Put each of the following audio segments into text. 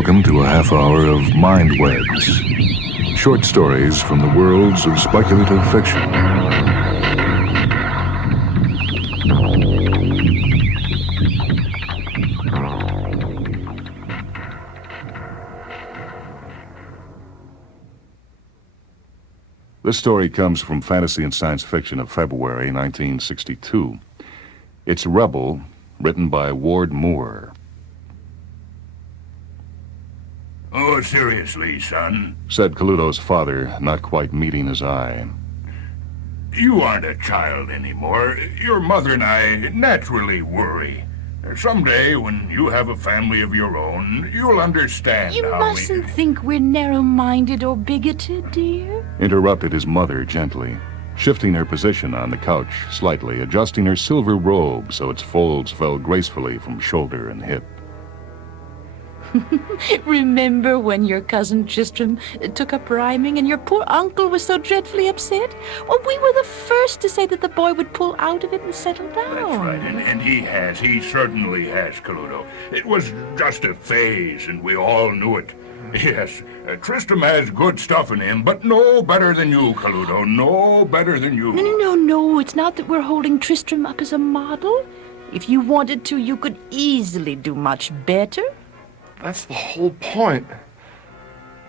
Welcome to a half hour of MINDWEBS. Short stories from the worlds of speculative fiction. This story comes from Fantasy and Science Fiction of February 1962. It's Rebel, written by Ward Moore. Oh, seriously, son? Said Coluto's father, not quite meeting his eye. You aren't a child anymore. Your mother and I naturally worry. Someday, when you have a family of your own, you'll understand You how mustn't think we're narrow-minded or bigoted, dear. Interrupted his mother gently, shifting her position on the couch slightly, adjusting her silver robe so its folds fell gracefully from shoulder and hip. Remember when your cousin Tristram took up rhyming and your poor uncle was so dreadfully upset? Well, we were the first to say that the boy would pull out of it and settle down. That's right, and he certainly has, Coluto. It was just a phase, and we all knew it. Yes, Tristram has good stuff in him, but no better than you, Coluto, no better than you. No, it's not that we're holding Tristram up as a model. If you wanted to, you could easily do much better. That's the whole point.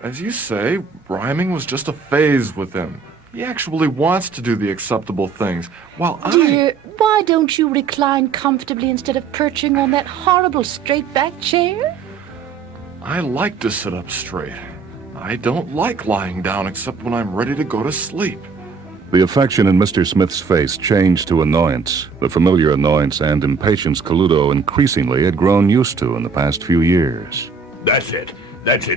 As you say, rhyming was just a phase with him. He actually wants to do the acceptable things, while Dear, why don't you recline comfortably instead of perching on that horrible straight-back chair? I like to sit up straight. I don't like lying down except when I'm ready to go to sleep. The affection in Mr. Smith's face changed to annoyance, the familiar annoyance and impatience Coluto increasingly had grown used to in the past few years. That's it.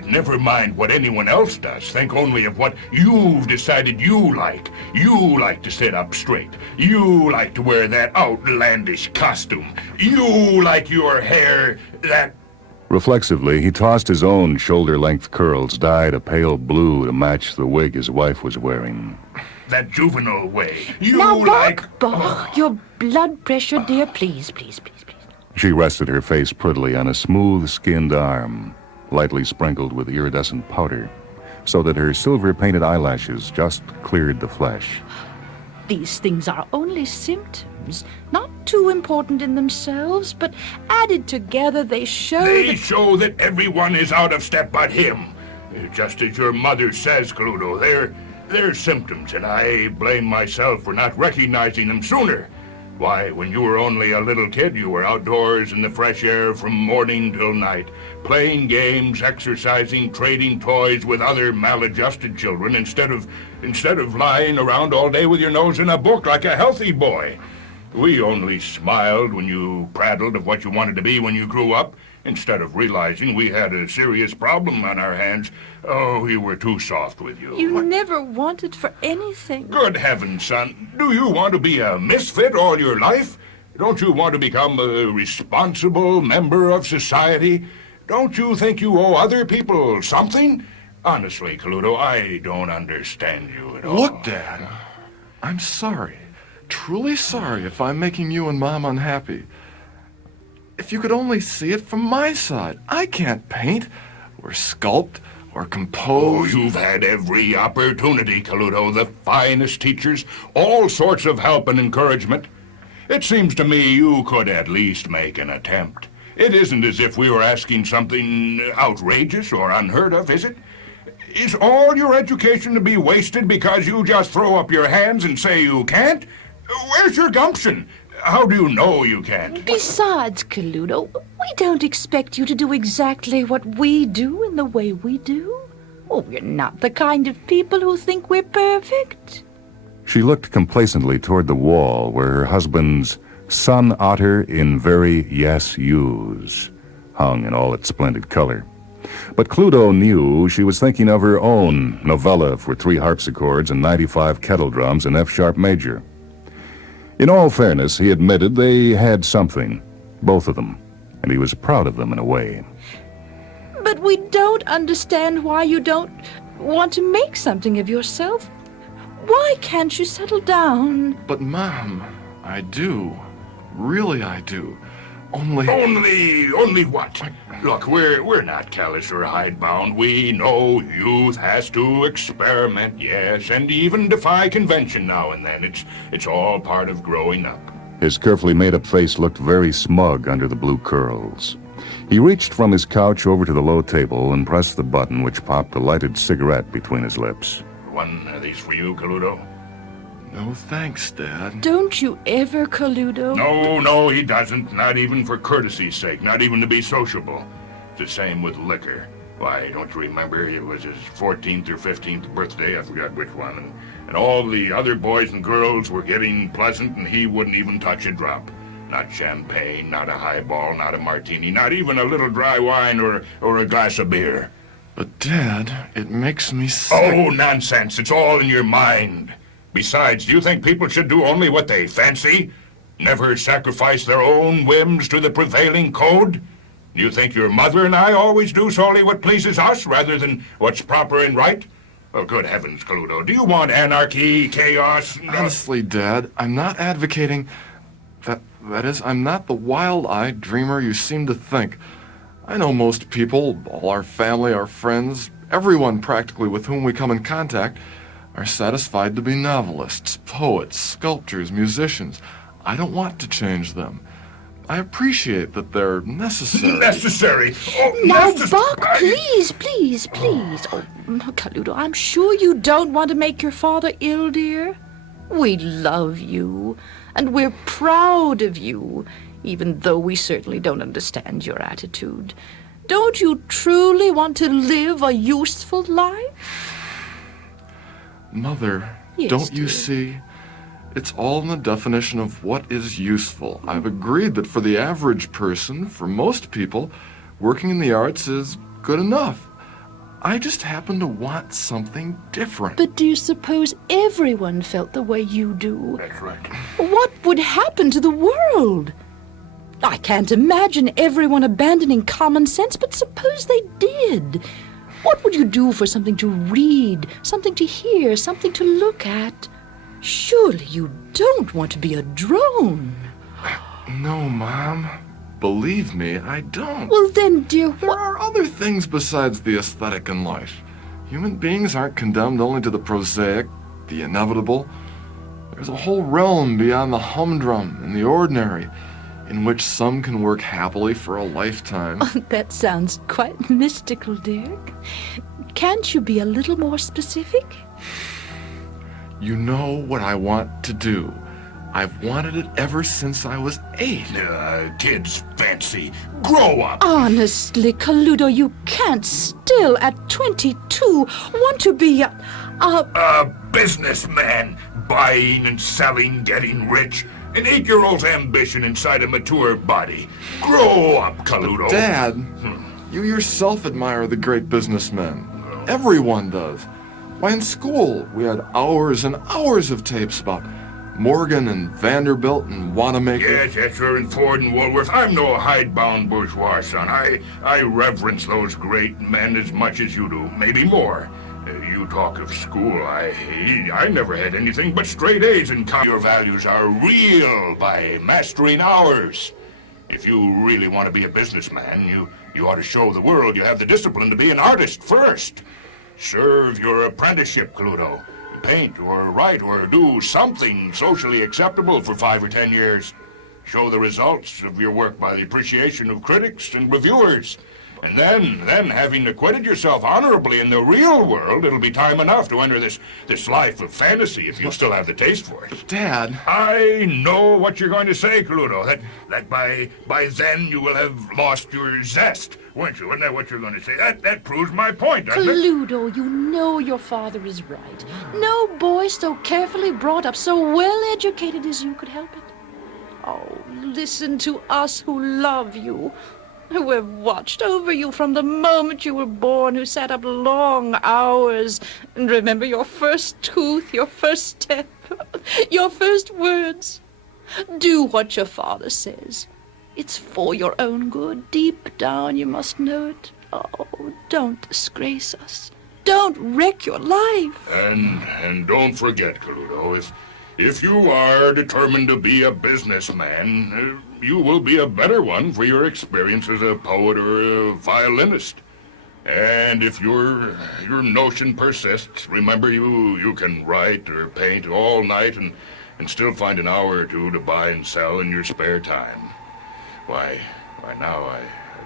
Never mind what anyone else does. Think only of what you've decided you like. You like to sit up straight. You like to wear that outlandish costume. You like your hair that... Reflexively, he tossed his own shoulder-length curls dyed a pale blue to match the wig his wife was wearing. That juvenile way. You now, like... Bach, your blood pressure, dear, please. She rested her face prettily on a smooth-skinned arm, lightly sprinkled with iridescent powder, so that her silver-painted eyelashes just cleared the flesh. These things are only symptoms, not too important in themselves, but added together they show that everyone is out of step but him. Just as your mother says, Coluto, they're symptoms, and I blame myself for not recognizing them sooner. Why, when you were only a little kid, you were outdoors in the fresh air from morning till night, playing games, exercising, trading toys with other maladjusted children instead of lying around all day with your nose in a book like a healthy boy. We only smiled when you prattled of what you wanted to be when you grew up, instead of realizing we had a serious problem on our hands. Oh, we were too soft with you. You never wanted for anything. Good heavens, son. Do you want to be a misfit all your life? Don't you want to become a responsible member of society? Don't you think you owe other people something? Honestly, Coluto, I don't understand you at all. Look, Dad, I'm sorry. Truly sorry if I'm making you and Mom unhappy. If you could only see it from my side. I can't paint, or sculpt, or compose. Oh, you've had every opportunity, Coluto. The finest teachers, all sorts of help and encouragement. It seems to me you could at least make an attempt. It isn't as if we were asking something outrageous or unheard of, is it? Is all your education to be wasted because you just throw up your hands and say you can't? Where's your gumption? How do you know you can't? Besides, Coluto, we don't expect you to do exactly what we do in the way we do. Oh, we're not the kind of people who think we're perfect. She looked complacently toward the wall where her husband's Sun Otter in Very Yes Yous hung in all its splendid color. But Coluto knew she was thinking of her own novella for 3 harpsichords and 95 kettle drums in F-sharp major. In all fairness, he admitted they had something, both of them, and he was proud of them in a way. But we don't understand why you don't want to make something of yourself. Why can't you settle down? But, Mom, I do. Really, I do. Only what? Look, we're not callous or hidebound. We know youth has to experiment, yes, and even defy convention now and then. It's all part of growing up. His carefully made-up face looked very smug under the blue curls. He reached from his couch over to the low table and pressed the button which popped a lighted cigarette between his lips. One of these for you, Coludo? No thanks, Dad. Don't you ever, Coludo? No, he doesn't. Not even for courtesy's sake. Not even to be sociable. It's the same with liquor. Why, don't you remember? It was his 14th or 15th birthday. I forgot which one. And all the other boys and girls were getting pleasant, and he wouldn't even touch a drop. Not champagne, not a highball, not a martini, not even a little dry wine or a glass of beer. But, Dad, it makes me sick. Oh, nonsense. It's all in your mind. Besides, do you think people should do only what they fancy? Never sacrifice their own whims to the prevailing code? Do you think your mother and I always do solely what pleases us rather than what's proper and right? Oh, good heavens, Coludo. Do you want anarchy, chaos? Honestly, Dad, I'm not advocating... That is, I'm not the wild-eyed dreamer you seem to think. I know most people, all our family, our friends, everyone practically with whom we come in contact, are satisfied to be novelists, poets, sculptors, musicians. I don't want to change them. I appreciate that they're necessary. Necessary? Oh, Now, Buck, please. Oh, Coludo, I'm sure you don't want to make your father ill, dear. We love you, and we're proud of you, even though we certainly don't understand your attitude. Don't you truly want to live a useful life? Mother, Yes, don't you dear. see? It's all in the definition of what is useful. I've agreed that for the average person, for most people, working in the arts is good enough. I just happen to want something different. But do you suppose everyone felt the way you do? That's right. What would happen to the world? I can't imagine everyone abandoning common sense, but suppose they did. What would you do for something to read, something to hear, something to look at? Surely you don't want to be a drone. No, Mom. Believe me, I don't. Well then, dear, There are other things besides the aesthetic in life. Human beings aren't condemned only to the prosaic, the inevitable. There's a whole realm beyond the humdrum and the ordinary, in which some can work happily for a lifetime. That sounds quite mystical, dear. Can't you be a little more specific? You know what I want to do. I've wanted it ever since I was 8. Kids fancy. Grow up. Honestly, Coludo, you can't still, at 22, want to be a A businessman. Buying and selling, getting rich. An 8-year-old's ambition inside a mature body. Grow up, Coludo. Dad, you yourself admire the great businessmen. Everyone does. Why, in school, we had hours and hours of tapes about Morgan and Vanderbilt and Wanamaker. Yes, sir, and Ford and Woolworth. I'm no hidebound bourgeois, son. I reverence those great men as much as you do, maybe more. You talk of school. I never had anything but straight A's in college. Your values are real by mastering ours. If you really want to be a businessman, you ought to show the world you have the discipline to be an artist first. Serve your apprenticeship, Coludo. Paint or write or do something socially acceptable for 5 or 10 years. Show the results of your work by the appreciation of critics and reviewers. And then, having acquitted yourself honorably in the real world, it'll be time enough to enter this life of fantasy if you still have the taste for it. Dad. I know what you're going to say, Coludo. That by then you will have lost your zest, weren't you? Isn't that what you're going to say? That proves my point, doesn't it? Coludo, you know your father is right. No boy so carefully brought up, so well educated as you could help it. Oh, listen to us who love you, who have watched over you from the moment you were born, who sat up long hours and remember your first tooth, your first step, your first words. Do what your father says. It's for your own good. Deep down, you must know it. Oh, don't disgrace us. Don't wreck your life. And don't forget, Coludo, If you are determined to be a businessman, you will be a better one for your experience as a poet or a violinist. And if your notion persists, remember you can write or paint all night and still find an hour or two to buy and sell in your spare time. Why now I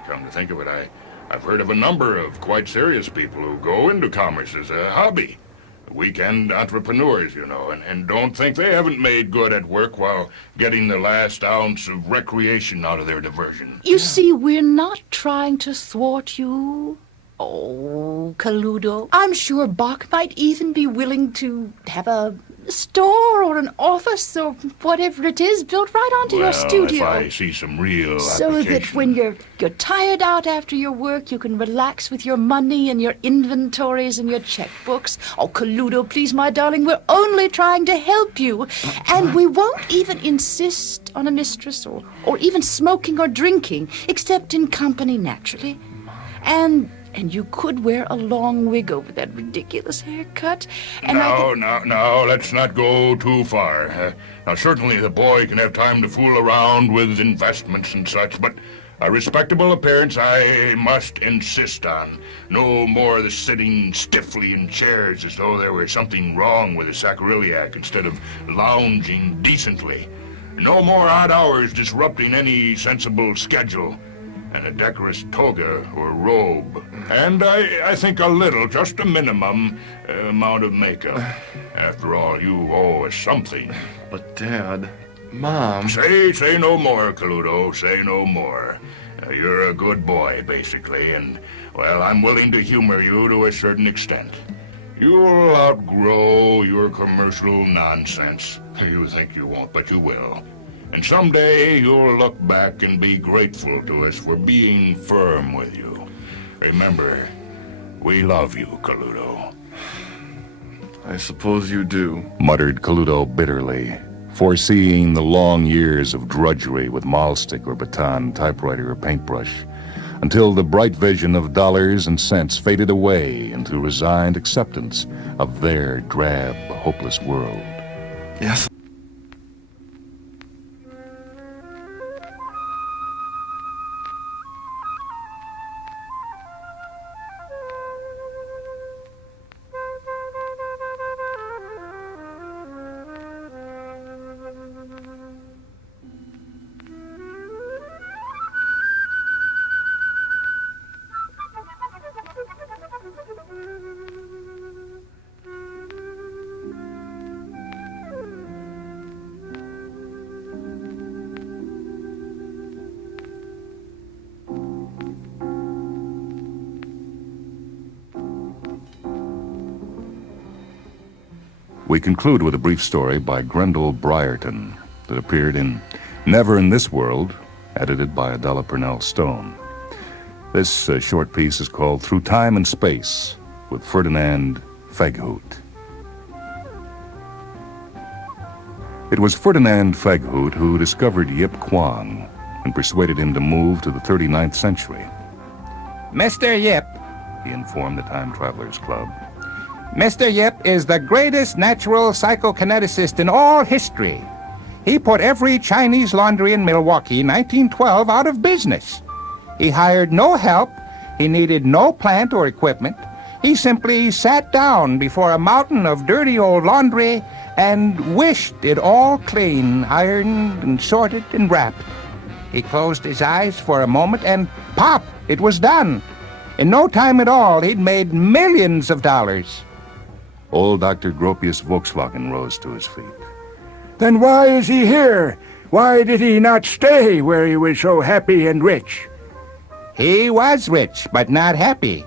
come to think of it, I've heard of a number of quite serious people who go into commerce as a hobby. Weekend entrepreneurs, you know, and don't think they haven't made good at work while getting the last ounce of recreation out of their diversion. You see, we're not trying to thwart you. Oh, Caludo. I'm sure Bach might even be willing to have a store or an office or whatever it is built right onto your studio. If I see some real so application. that when you're tired out after your work, you can relax with your money and your inventories and your checkbooks. Oh, Caludo, please, my darling, we're only trying to help you. And we won't even insist on a mistress or even smoking or drinking, except in company, naturally. And you could wear a long wig over that ridiculous haircut. And No, let's not go too far. Now, certainly the boy can have time to fool around with investments and such, but a respectable appearance I must insist on. No more the sitting stiffly in chairs as though there was something wrong with a sacroiliac instead of lounging decently. No more odd hours disrupting any sensible schedule. And a decorous toga or robe. And I think a little, just a minimum, amount of makeup. After all, you owe us something. But, Dad, Mom... Say no more, Caludo, say no more. You're a good boy, basically, and, well, I'm willing to humor you to a certain extent. You'll outgrow your commercial nonsense. You think you won't, but you will. And someday you'll look back and be grateful to us for being firm with you. Remember, we love you, Caludo. I suppose you do, muttered Caludo bitterly, foreseeing the long years of drudgery with mahlstick or baton, typewriter or paintbrush, until the bright vision of dollars and cents faded away into resigned acceptance of their drab, hopeless world. Yes. We conclude with a brief story by Grendel Brierton that appeared in Never in This World, edited by Adela Purnell Stone. This short piece is called Through Time and Space, with Ferdinand Feghudt. It was Ferdinand Feghudt who discovered Yip Kwang and persuaded him to move to the 39th century. Mr. Yip, He informed the Time Travelers Club. Mr. Yip is the greatest natural psychokineticist in all history. He put every Chinese laundry in Milwaukee, 1912, out of business. He hired no help. He needed no plant or equipment. He simply sat down before a mountain of dirty old laundry and wished it all clean, ironed and sorted and wrapped. He closed his eyes for a moment and pop, it was done. In no time at all, he'd made millions of dollars. Old Dr. Gropius Volkswagen rose to his feet. Then why is he here? Why did he not stay where he was so happy and rich? He was rich, but not happy.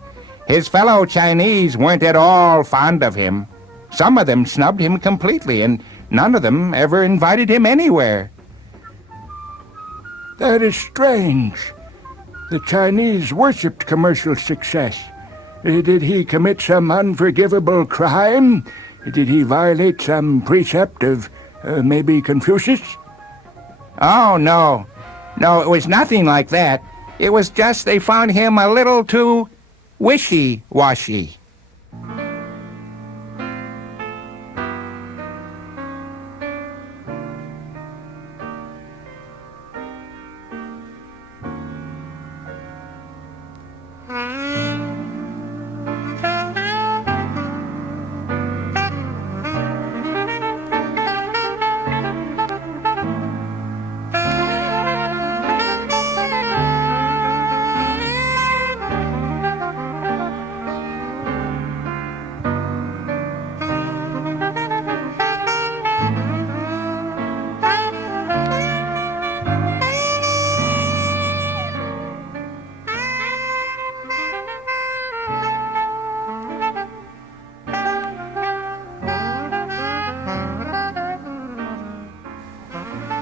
His fellow Chinese weren't at all fond of him. Some of them snubbed him completely, and none of them ever invited him anywhere. That is strange. The Chinese worshipped commercial success. Did he commit some unforgivable crime? Did he violate some precept of maybe Confucius? Oh, no. No, it was nothing like that. It was just they found him a little too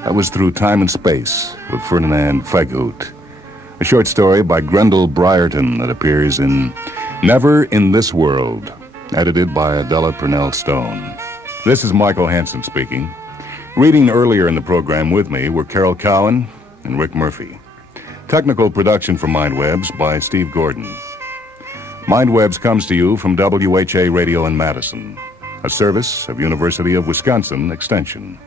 That was Through Time and Space with Ferdinand Feghudt, a short story by Grendel Brierton that appears in Never in This World, edited by Adela Purnell Stone. This is Michael Hanson speaking. Reading earlier in the program with me were Carol Cowan and Rick Murphy. Technical production for MindWebs by Steve Gordon. MindWebs comes to you from WHA Radio in Madison, a service of University of Wisconsin Extension.